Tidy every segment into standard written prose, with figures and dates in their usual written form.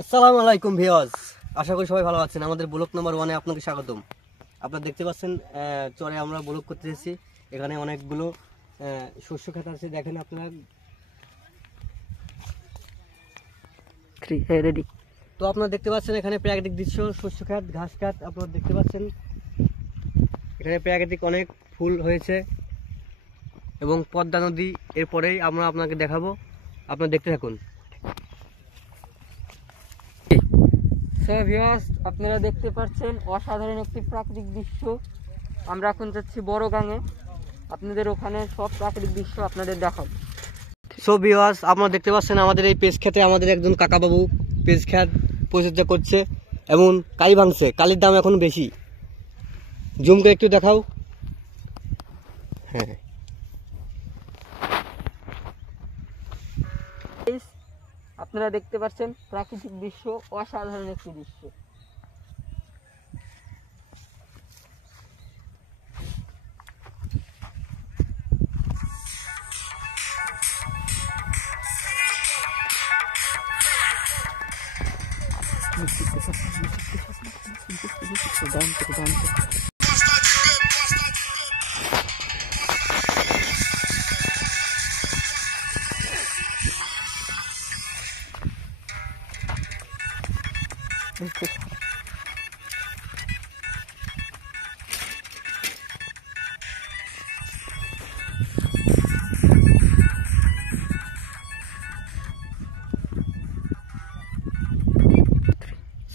আসসালামু আলাইকুম ভিউয়ার্স, আশা করি সবাই ভালো আছেন। আমাদের ব্লক নাম্বার 1-এ আপনাকে স্বাগতম। আপনারা দেখতে পাচ্ছেন চরে আমরা ব্লক করতে এসেছি। এখানে অনেকগুলো শস্য ক্ষেত আছে, দেখেন আপনারা। তো আপনারা দেখতে পাচ্ছেন এখানে প্রাকৃতিক দৃশ্য, শস্য ক্ষেত, ঘাস ক্ষেত আপনারা দেখতে পাচ্ছেন। এখানে প্রাকৃতিক অনেক ফুল হয়েছে এবং পদ্মা নদী এরপরেই আমরা আপনাকে দেখাবো, আপনারা দেখতে থাকুন। আপনারা দেখতে পাচ্ছেন অসাধারণ একটি প্রাকৃতিক দৃশ্য। আমরা এখন যাচ্ছি বড় গাঙে, আপনাদের ওখানে সব প্রাকৃতিক দৃশ্য আপনাদের দেখাবো। সো ভিউয়ার্স, আপনারা দেখতে পাচ্ছেন আমাদের এই পেজ খেতে আমাদের একজন কাকাবাবু পেজ খেত পরিচর্যা করছে এবং কালি ভাঙছে। কালির দাম এখন বেশি। জুম করে একটু দেখাও। হ্যাঁ, আপনারা দেখতে পাচ্ছেন প্রাকৃতিক দৃশ্য, অসাধারণ একটি দৃশ্য।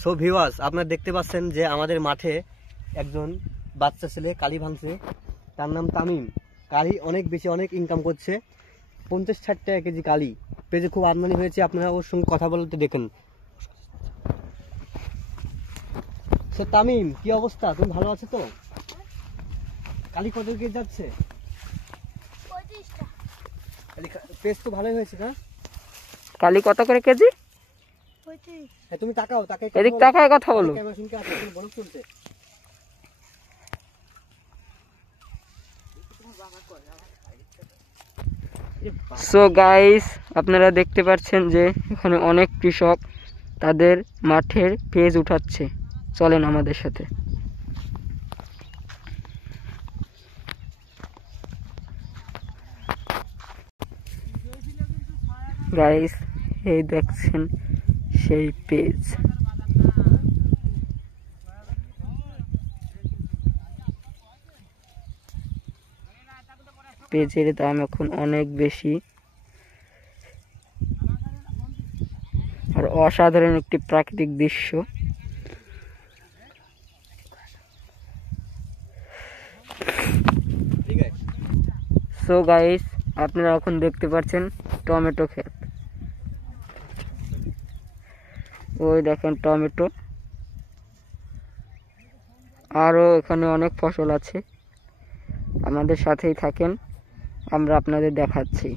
সো ভিউয়ার্স, আপনারা দেখতে পাচ্ছেন যে আমাদের মাঠে একজন বাচ্চা ছেলে কালি ভাঙছে। তার নাম তামিম। কালি অনেক বেশি, অনেক ইনকাম করছে। 50-60 টাকা কেজি কালি পেজে খুব আমদানি হয়েছে। আপনারা ওর সঙ্গে কথা বলতে দেখেন। সে তামিম, কি অবস্থা? তুমি ভালো আছো তো? কালি কত কেজি যাচ্ছে? পেজ তো ভালোই হয়েছে না? কালি কত করে কেজি? তুমি তাকাও, এদিক তাকায় কথা বলো। সো গাইস, আপনারা দেখতে পাচ্ছেন যে এখানে অনেক কৃষক তাদের মাঠের পেজ উঠাচ্ছে। চলেন আমাদের সাথে। গাইস, এই দেখছেন সেই পেজ। পেজের দাম এখন অনেক বেশি, আর অসাধারণ একটি প্রাকৃতিক দৃশ্য। সো গাইস, আপনারা এখন দেখতে পাচ্ছেন টমেটো ক্ষেত। ওই দেখেন টমেটো, আরও এখানে অনেক ফসল আছে। আমাদের সাথেই থাকেন, আমরা আপনাদের দেখাচ্ছি।